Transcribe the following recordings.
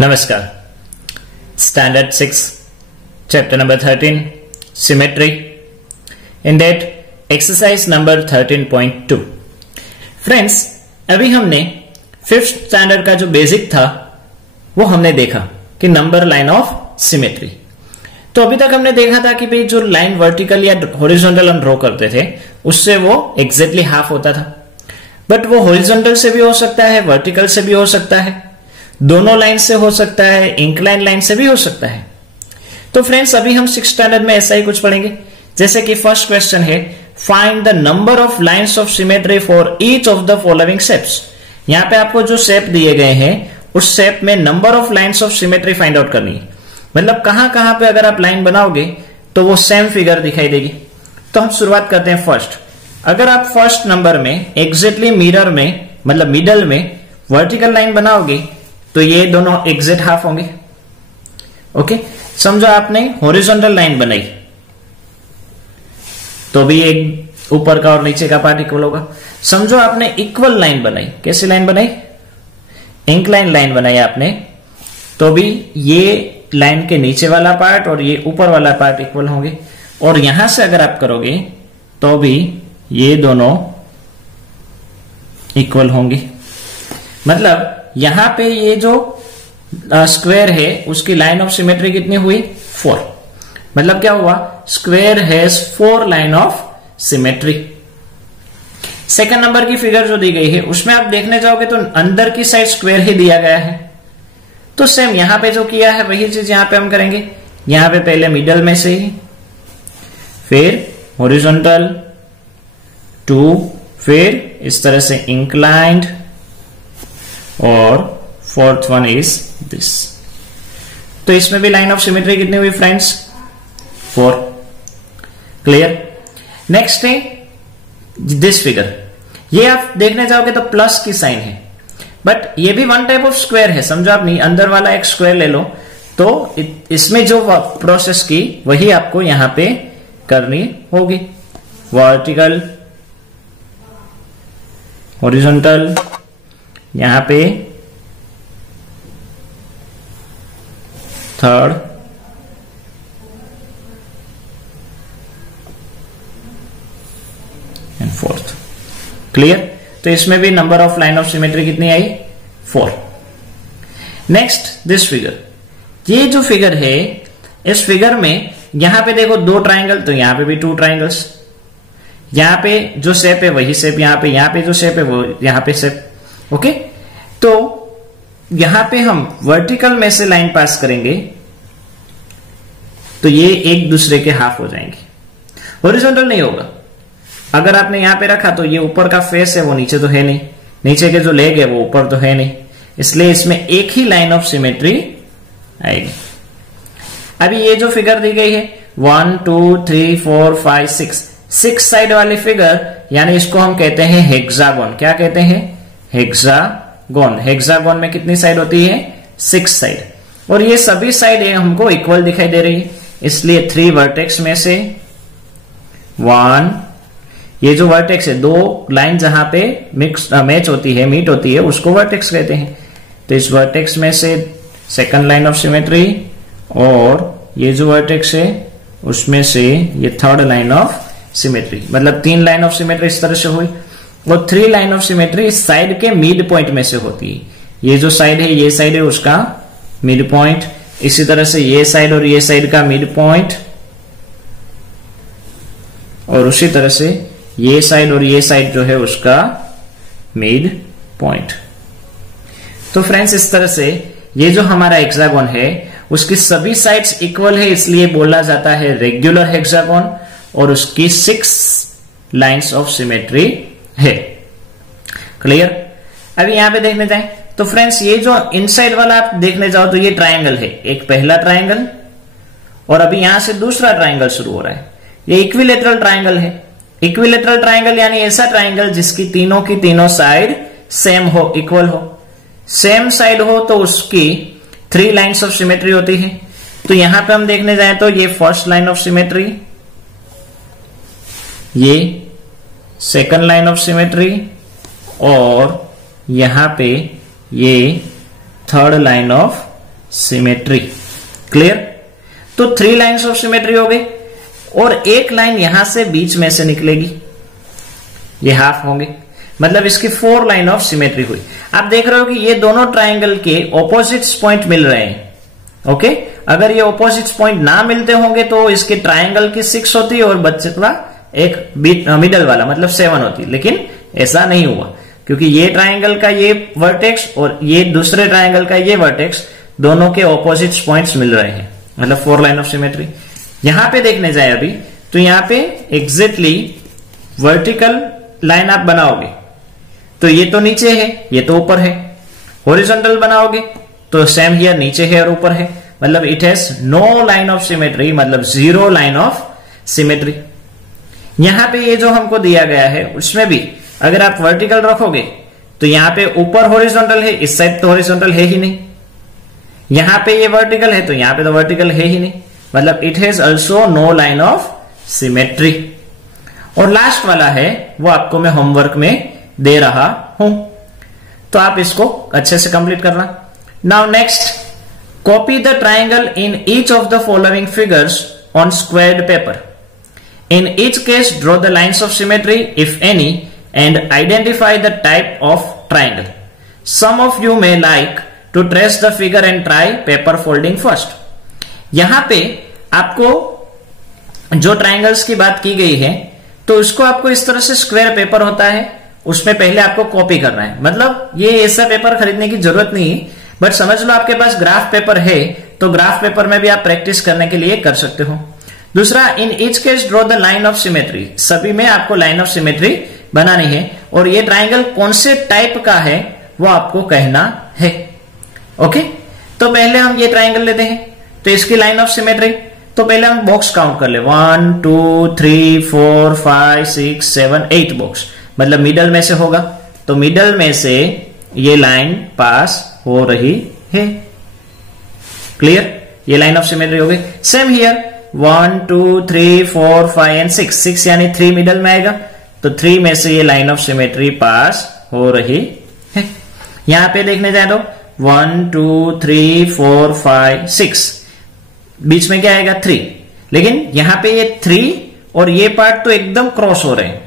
नमस्कार। Standard 6 chapter number 13 symmetry इन date exercise number 13.2। Friends, अभी हमने फिफ्थ स्टैंडर्ड का जो बेसिक था वो हमने देखा कि नंबर लाइन ऑफ सिमेट्री। तो अभी तक हमने देखा था कि भाई जो लाइन वर्टिकल या हॉरिजॉन्टल हम ड्रॉ करते थे उससे वो एग्जैक्टली हाफ होता था, बट वो हॉरिजॉन्टल से भी हो सकता है, वर्टिकल से भी हो सकता है, दोनों लाइन से हो सकता है, इंक्लाइन लाइन से भी हो सकता है। तो फ्रेंड्स, अभी हम सिक्स स्टैंडर्ड में ऐसा ही कुछ पढ़ेंगे। जैसे कि फर्स्ट क्वेश्चन है, find the number of lines of symmetry for each of the following shapes. यहां पे आपको जो शेप दिए गए हैं उस शेप में number of lines of symmetry find out करनी है। मतलब कहां कहां पे अगर आप लाइन बनाओगे तो वो सेम फिगर दिखाई देगी। तो हम शुरुआत करते हैं फर्स्ट। अगर आप फर्स्ट नंबर में एग्जैक्टली मिरर में मतलब मिडल में वर्टिकल लाइन बनाओगे तो ये दोनों एग्जैक्ट हाफ होंगे। ओके, समझो आपने हॉरिजॉन्टल लाइन बनाई तो भी एक ऊपर का और नीचे का पार्ट इक्वल होगा। समझो आपने इक्वल लाइन बनाई, कैसी लाइन बनाई? इंक्लाइन लाइन बनाई आपने, तो भी ये लाइन के नीचे वाला पार्ट और ये ऊपर वाला पार्ट इक्वल होंगे। और यहां से अगर आप करोगे तो भी ये दोनों इक्वल होंगे। मतलब यहां पे ये जो स्क्वायर है उसकी लाइन ऑफ सिमेट्री कितनी हुई? 4। मतलब क्या हुआ? Square has 4 line of symmetry. Second number की फिगर जो दी गई है उसमें आप देखने जाओगे तो अंदर की साइड स्क्वायर ही दिया गया है। तो सेम यहां पे जो किया है वही चीज यहां पे हम करेंगे। यहां पे पहले मिडल में से ही, फिर हॉरिजॉन्टल 2, फिर इस तरह से इंक्लाइंड, और फोर्थ वन इज दिस। तो इसमें भी लाइन ऑफ सिमेट्री कितनी हुई फ्रेंड्स? 4। क्लियर? नेक्स्ट है दिस फिगर। ये आप देखने जाओगे तो प्लस की साइन है, बट ये भी वन टाइप ऑफ स्क्वायर है। समझो आप नहीं, अंदर वाला एक स्क्वायर ले लो तो इसमें जो प्रोसेस की वही आपको यहां पे करनी होगी। वर्टिकल, हॉरिजॉन्टल, यहां पे थर्ड, एंड फोर्थ। क्लियर? तो इसमें भी number of line of symmetry कितनी आई? 4। Next this figure. ये जो फिगर है इस फिगर में यहां पे देखो 2 ट्राइंगल, तो यहां पे भी 2 ट्राइंगल्स। यहां पे जो शेप है वही शेप यहां पे जो शेप है वो यहां पे शेप। ओके, तो यहां पे हम वर्टिकल में से लाइन पास करेंगे तो ये एक दूसरे के हाफ हो जाएंगे। हॉरिजॉन्टल नहीं होगा। अगर आपने यहां पे रखा तो ये ऊपर का फेस है वो नीचे तो है नहीं, नीचे के जो लेग है वो ऊपर तो है नहीं, इसलिए इसमें एक ही लाइन ऑफ सिमेट्री आएगी। अभी ये जो फिगर दी गई है 1 2 3 4 5 6 साइड वाली फिगर, यानी इसको हम कहते हैं हेक्सागोन। क्या कहते हैं? हेक्सागोन। हेक्सागोन में कितनी साइड होती है? 6 साइड। और ये सभी साइड हमको इक्वल दिखाई दे रही है, इसलिए 3 वर्टेक्स में से 1, ये जो वर्टेक्स है 2 लाइन जहां पे मैच होती है, मीट होती है, उसको वर्टेक्स कहते हैं। तो इस वर्टेक्स में से सेकंड लाइन ऑफ सिमेट्री, और ये जो वर्टेक्स है उसमें से ये थर्ड लाइन ऑफ सिमेट्री। मतलब 3 लाइन ऑफ सिमेट्री इस तरह से हुई, और 3 लाइन ऑफ सिमेट्री इस साइड के मिड पॉइंट में से होती है। ये जो साइड है, ये साइड है उसका मिड पॉइंट, इसी तरह से ये साइड और ये साइड का मिड पॉइंट, और उसी तरह से ये साइड और ये साइड जो है उसका मिड पॉइंट। तो फ्रेंड्स, इस तरह से ये जो हमारा हेक्सागोन है उसकी सभी साइड्स इक्वल है, इसलिए बोला जाता है रेगुलर हेक्सागोन, और उसकी 6 लाइंस ऑफ सिमेट्री है। क्लियर? अभी यहां पे देखने जाए तो फ्रेंड्स, ये जो इनसाइड वाला आप देखने जाओ तो ये ट्राइंगल है, एक पहला ट्राइंगल, और अभी यहां से दूसरा ट्राइंगल शुरू हो रहा है। ये इक्विलेटरल ट्राइंगल है। इक्विलेटरल ट्राइंगल यानी ऐसा ट्राइंगल जिसकी तीनों की तीनों साइड सेम हो, इक्वल हो। सेम साइड हो तो उसकी 3 लाइंस ऑफ सिमेट्री होती है। तो यहां पे हम देखने जाए तो ये फर्स्ट लाइन ऑफ सिमेट्री, ये सेकंड लाइन ऑफ सिमेट्री, और यहां पे ये third line of symmetry. Clear? तो 3 लाइन्स ऑफ सिमेट्री हो गई और एक लाइन यहां से बीच में से निकलेगी, ये हाफ होंगे, मतलब इसकी 4 लाइन ऑफ सिमेट्री हुई। आप देख रहे हो कि ये दोनों ट्राइंगल के ऑपोजिट्स पॉइंट मिल रहे हैं। ओके, अगर ये ऑपोजिट्स पॉइंट ना मिलते होंगे तो इसके ट्राइंगल की 6 होती और बचता एक मिडल वाला मतलब 7 होती, लेकिन ऐसा नहीं हुआ क्योंकि ये ट्राइंगल का ये वर्टेक्स और ये दूसरे ट्राइंगल का ये वर्टेक्स दोनों के ऑपोजिट पॉइंट्स मिल रहे हैं, मतलब 4 लाइन ऑफ सिमेट्री। यहां पे देखने जाए अभी तो यहां पे एग्जैक्टली वर्टिकल लाइन आप बनाओगे तो ये तो नीचे है, ये तो ऊपर है। हॉरिजॉन्टल बनाओगे तो सेम हियर नीचे है और ऊपर है, मतलब it has no line of symmetry, मतलब 0 लाइन ऑफ सिमेट्री। यहां पे ये जो हमको दिया गया है उसमें भी अगर आप वर्टिकल रखोगे तो यहां पे ऊपर हॉरिजॉन्टल है, इस साइड तो हॉरिजॉन्टल है ही नहीं। यहां पे ये वर्टिकल है तो यहां पे तो वर्टिकल है ही नहीं, मतलब it has also no line of symmetry. और लास्ट वाला है वो आपको मैं होमवर्क में दे रहा हूं, तो आप इसको अच्छे से कंप्लीट करना। Now next, copy the triangle in each of the following figures on squared paper. In each case, draw the lines of symmetry, if any, and identify the type of triangle. Some of you may like to trace the figure and try paper folding first. यहां पे आपको जो triangles की बात की गई है तो उसको आपको इस तरह से स्क्वायर पेपर होता है उसमें पहले आपको कॉपी करना है। मतलब ये ऐसा पेपर खरीदने की जरूरत नहीं है, बट समझ लो आपके पास ग्राफ पेपर है तो ग्राफ पेपर में भी आप प्रैक्टिस करने के लिए कर सकते हो। दूसरा, in each case draw the line of symmetry. सभी में आपको लाइन ऑफ सिमेट्री बनानी है और ये ट्राइंगल कौन से टाइप का है वो आपको कहना है। ओके, तो पहले हम ये ट्राइंगल लेते हैं तो इसकी लाइन ऑफ सिमेट्री, तो पहले हम बॉक्स काउंट कर ले, 1 2 3 4 5 6 7 8 बॉक्स, मतलब मिडल में से होगा तो मिडल में से ये लाइन पास हो रही है। क्लियर? ये लाइन ऑफ सिमेट्री हो गई। सेम हियर 1 2 3 4 5 एंड 6 यानी 3 मिडल में आएगा तो 3 में से ये लाइन ऑफ सिमेट्री पास हो रही है। यहां पे देखने जाए तो 1 2 3 4 5 6 बीच में क्या आएगा 3, लेकिन यहां पे ये 3 और ये पार्ट तो एकदम क्रॉस हो रहे हैं।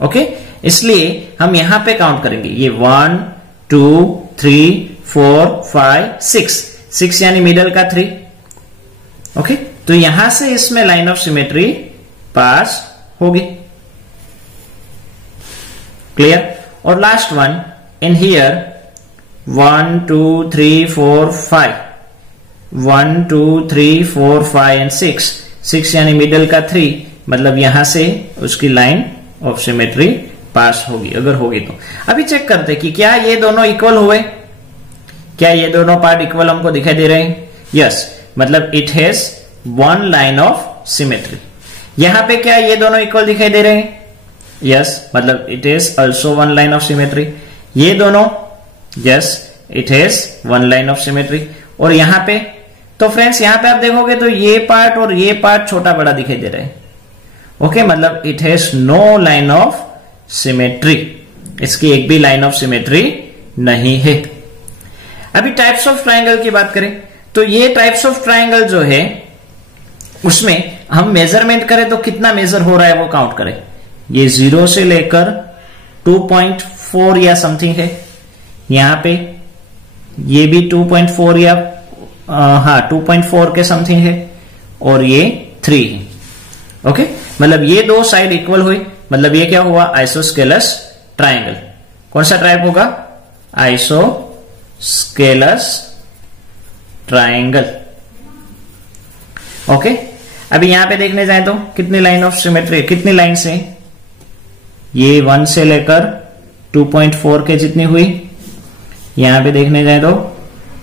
ओके, इसलिए हम यहां पे काउंट करेंगे, ये 1 2 3 4 5 6 यानी मिडल का 3। ओके, तो यहां से इसमें लाइन ऑफ सिमेट्री पास होगी। क्लियर? और last one in here 1 2 3 4 5 1 2 3 4 5 and 6 यानी मिडल का 3, मतलब यहां से उसकी लाइन ऑफ सिमेट्री पास होगी, अगर होगी तो। अभी चेक करते कि क्या ये दोनों इक्वल हुए, क्या ये दोनों पार्ट इक्वल हमको दिखाई दे रहे हैं? यस, मतलब it has 1 line of symmetry. यहां पे क्या ये दोनों इक्वल दिखाई दे रहे हैं? यस, मतलब it is also 1 line of symmetry. ये दोनों, yes, it has 1 line of symmetry. और यहां पे तो फ्रेंड्स यहां पे आप देखोगे तो ये पार्ट और ये पार्ट छोटा बड़ा दिखाई दे रहा है। ओके, मतलब it has no line of symmetry, इसकी एक भी लाइन ऑफ सिमेट्री नहीं है। अभी टाइप्स ऑफ ट्राइंगल की बात करें तो ये टाइप्स ऑफ ट्राइंगल जो है उसमें हम मेजरमेंट करें तो कितना मेजर हो रहा है वो काउंट करें। ये 0 से लेकर 2.4 या समथिंग है, यहां पे ये भी 2.4 या 2.4 के समथिंग है और ये 3 है। ओके, मतलब ये दो साइड इक्वल हुई, मतलब ये क्या हुआ? Isosceles triangle. कौन सा टाइप होगा? Isosceles triangle. ओके, अभी यहां पे देखने जाए तो कितनी लाइन ऑफ सिमेट्री, कितनी लाइन से? ये 1 से लेकर 2.4 के जितनी हुई। यहां पे देखने जाए तो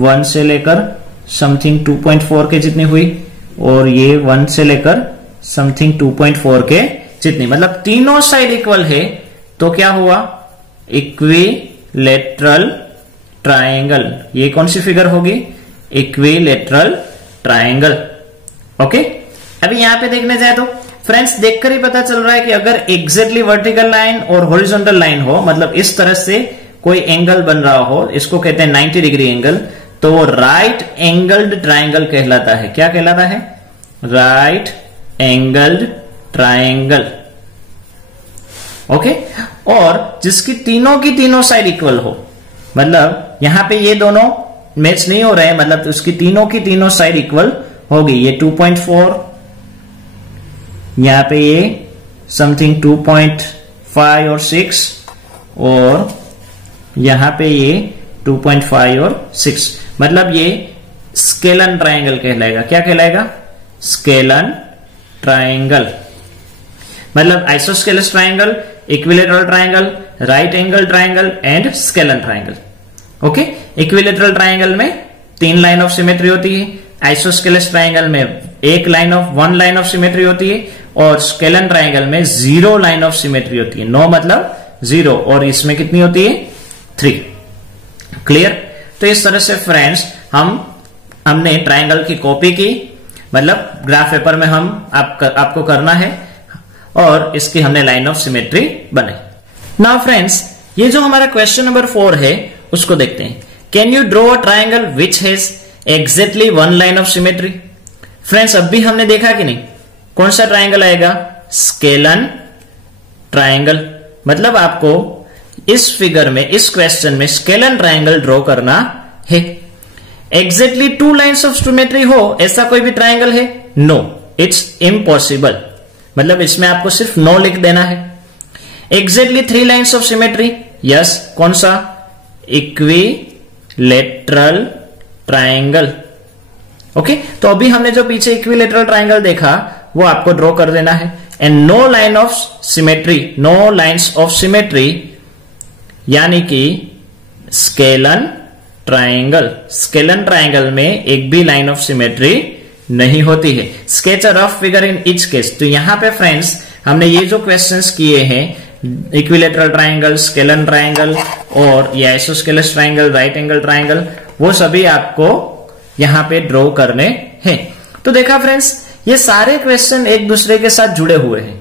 1 से लेकर समथिंग 2.4 के जितनी हुई और ये 1 से लेकर समथिंग 2.4 के जितनी, मतलब तीनों साइड इक्वल है तो क्या हुआ? Equilateral triangle. ये कौन सी फिगर होगी? Equilateral triangle. ओके, अभी यहां पे देखने जाए तो फ्रेंड्स देखकर ही पता चल रहा है कि अगर एग्जैक्टली वर्टिकल लाइन और हॉरिजॉन्टल लाइन हो, मतलब इस तरह से कोई एंगल बन रहा हो, इसको कहते हैं 90 डिग्री एंगल, तो वो राइट एंगल्ड ट्राइंगल कहलाता है। क्या कहलाता है? Right angled triangle. ओके, और जिसकी तीनों की तीनों साइड इक्वल हो, मतलब यहां पे ये दोनों मैच नहीं हो रहे हैं, मतलब उसकी तीनों की तीनों साइड इक्वल होगी। ये 2.4, यहां पे ये समथिंग 2.5 और 6, और यहां पे ये 2.5 और 6, मतलब ये स्केलन ट्राइंगल कहलाएगा। क्या कहलाएगा? Scalene triangle. मतलब isosceles triangle, equilateral triangle, right angle triangle and scalene triangle. Okay, equilateral triangle में 3 लाइन ऑफ सिमेट्री होती है, आइसोस्केलस ट्राइंगल में 1 लाइन ऑफ सिमेट्री होती है, और स्केलन ट्राइंगल में 0 लाइन ऑफ सिमेट्री होती है। 9 मतलब 0, और इसमें कितनी होती है? 3। क्लियर? तो इस तरह से फ्रेंड्स हमने ट्राइंगल की कॉपी की, मतलब ग्राफ पेपर में आपको करना है, और इसकी हमने लाइन ऑफ सिमेट्री बनाई। नाउ फ्रेंड्स, ये जो हमारा क्वेश्चन नंबर 4 है उसको देखते हैं। Can you draw a triangle which has exactly 1 line of symmetry? Friends, अब भी हमने देखा कि नहीं, कौन सा ट्राइंगल आएगा? Scalene triangle. मतलब आपको इस फिगर में, इस क्वेश्चन में स्केलन ट्राइंगल ड्रॉ करना है। एग्जैक्टली 2 लाइन्स ऑफ सिमेट्री हो ऐसा कोई भी ट्राइंगल है? No, it's impossible. मतलब इसमें आपको सिर्फ नो लिख देना है। Exactly 3 lines of symmetry? Yes. कौन सा? Equilateral triangle. ओके, तो अभी हमने जो पीछे इक्विलेटरल ट्राइंगल देखा वो आपको ड्रॉ कर देना है। And no line of symmetry, no lines of symmetry यानी कि स्केलन ट्राइंगल। स्केलन ट्राइंगल में एक भी लाइन ऑफ सिमेट्री नहीं होती है। Sketch a rough figure in each case. तो यहां पे फ्रेंड्स हमने ये जो क्वेश्चंस किए हैं, इक्विलेटरल ट्राइंगल, स्केलन ट्राइंगल और ये isosceles triangle, right angle triangle, वो सभी आपको यहां पे ड्रॉ करने हैं। तो देखा फ्रेंड्स, ये सारे क्वेश्चन एक दूसरे के साथ जुड़े हुए हैं।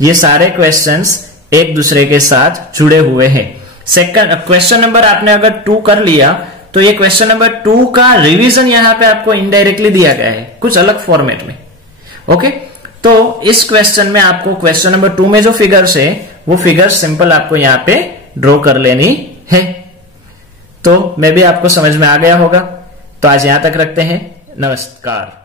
ये सारे क्वेश्चंस एक दूसरे के साथ जुड़े हुए हैं। सेकंड क्वेश्चन नंबर आपने अगर 2 कर लिया तो ये क्वेश्चन नंबर 2 का रिवीजन यहां पे आपको इनडायरेक्टली दिया गया है, कुछ अलग फॉर्मेट में। ओके, तो इस क्वेश्चन में आपको क्वेश्चन नंबर 2 में जो फिगर्स है वो फिगर्स सिंपल आपको यहां पे ड्रॉ कर लेनी है। तो मैं भी आपको समझ में आ गया होगा। तो आज यहां तक रखते हैं। नमस्कार।